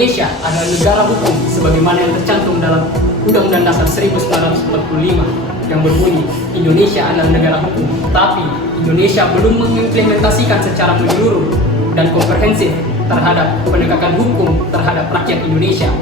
Indonesia adalah negara hukum sebagaimana yang tercantum dalam Undang-Undang Dasar 1945 yang berbunyi Indonesia adalah negara hukum, tapi Indonesia belum mengimplementasikan secara menyeluruh dan komprehensif terhadap penegakan hukum terhadap rakyat Indonesia.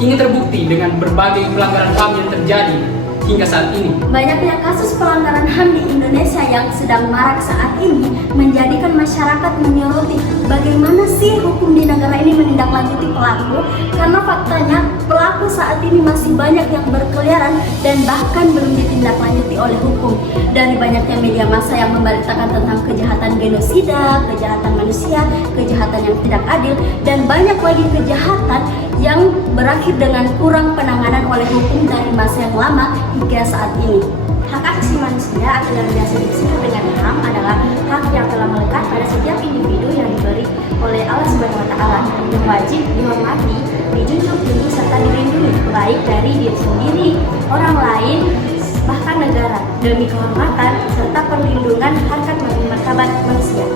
Ini terbukti dengan berbagai pelanggaran HAM yang terjadi hingga saat ini. Banyaknya kasus pelanggaran HAM di Indonesia yang sedang marak saat ini menjadikan masyarakat menyoroti bagaimana sih hukum di negara ini menindaklanjuti pelaku, karena faktanya pelaku saat ini masih banyak yang berkeliaran dan bahkan belum ditindaklanjuti oleh hukum. Dari banyaknya media massa yang memberitakan tentang kejahatan genosida, kejahatan manusia, kejahatan yang tidak adil, dan banyak lagi kejahatan yang berakhir dengan kurang penanganan oleh hukum dari masa yang lama hingga saat ini. Hak asasi manusia atau yang biasa disebut dengan HAM adalah hak yang telah melekat pada setiap individu yang diberi oleh Allah Subhanahu wa Ta'ala, yang wajib dihormati, dijunjung tinggi serta dilindungi baik dari diri sendiri, orang lain, bahkan negara, demi kehormatan serta perlindungan harkat martabat manusia.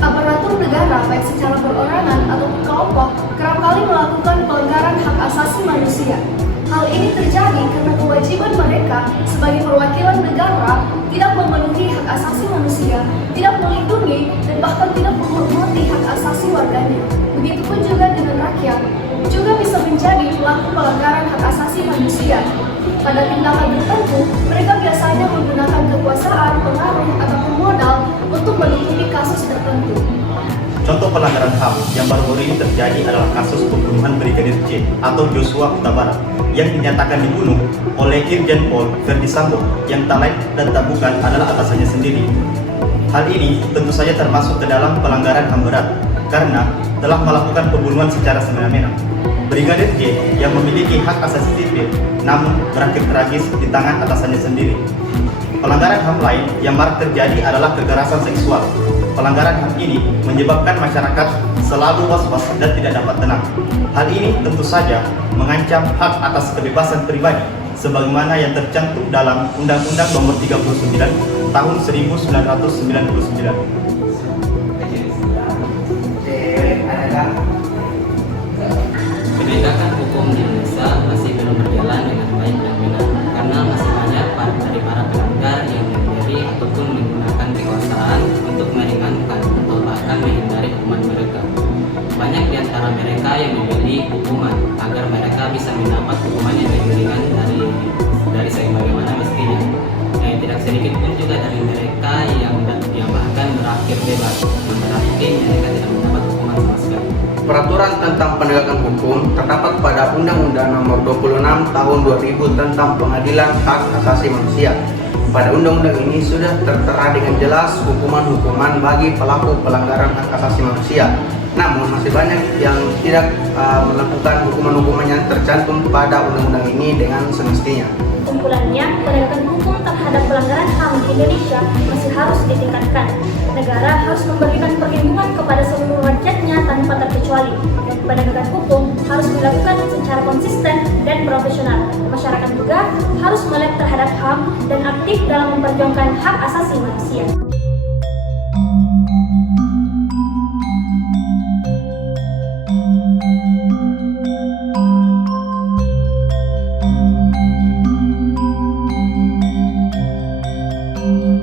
Aparatur negara baik secara perorangan atau kelompok kerap kali melakukan pelanggaran hak asasi manusia. Hal ini terjadi karena kewajiban mereka sebagai perwakilan negara tidak memenuhi hak asasi manusia, tidak melindungi dan bahkan tidak menghormati hak asasi warganya. Begitupun juga dengan rakyat, juga bisa menjadi pelaku pelanggaran hak asasi manusia. Pada tindakan tertentu, mereka biasanya menggunakan kekuasaan, pengaruh, ataupun modal untuk menutupi kasus tertentu. Contoh pelanggaran HAM yang baru-baru ini terjadi adalah kasus pembunuhan Brigadir J atau Joshua Huta Barat yang dinyatakan dibunuh oleh Irjen Pol Verdi Sambo yang tak lain dan tak bukan adalah atasannya sendiri. Hal ini tentu saja termasuk ke dalam pelanggaran HAM berat karena telah melakukan pembunuhan secara semena-mena. Brigadir J yang memiliki hak asasi sipil namun berakhir tragis di tangan atasannya sendiri. Pelanggaran HAM lain yang marak terjadi adalah kekerasan seksual. Pelanggaran HAM ini menyebabkan masyarakat selalu was-was dan tidak dapat tenang. Hal ini tentu saja mengancam hak atas kebebasan pribadi sebagaimana yang tercantum dalam Undang-Undang Nomor 39 Tahun 1999. Penegakan hukum di Indonesia masih belum berjalan dengan baik dan benar karena masih banyak dari para pelanggar yang memberi ataupun menggunakan kekuasaan untuk meringankan atau bahkan menghindari hukuman mereka. Banyak di antara mereka yang memberi hukuman agar mereka bisa mendapat hukuman yang lebih ringan dari sebagaimana mestinya. Yang tidak sedikit pun juga dari mereka yang bahkan berakhir bebas, yang berarti mereka tidak mendapat hukuman sama sekali. Peraturan tentang penegakan hukum terdapat pada Undang-Undang Nomor 26 Tahun 2000 tentang Pengadilan Hak Asasi Manusia. Pada undang-undang ini sudah tertera dengan jelas hukuman-hukuman bagi pelaku pelanggaran hak asasi manusia. Namun masih banyak yang tidak melakukan hukuman-hukuman yang tercantum pada undang-undang ini dengan semestinya. Kesimpulannya, penegakan hukum terhadap pelanggaran HAM di Indonesia masih harus ditingkatkan. Negara harus memberikan perlindungan kepada seluruh rakyatnya tanpa terkecuali. Dan penegakan hukum harus dilakukan secara konsisten dan profesional. Masyarakat juga harus melek terhadap HAM dan aktif dalam memperjuangkan hak asasi manusia. Thank you.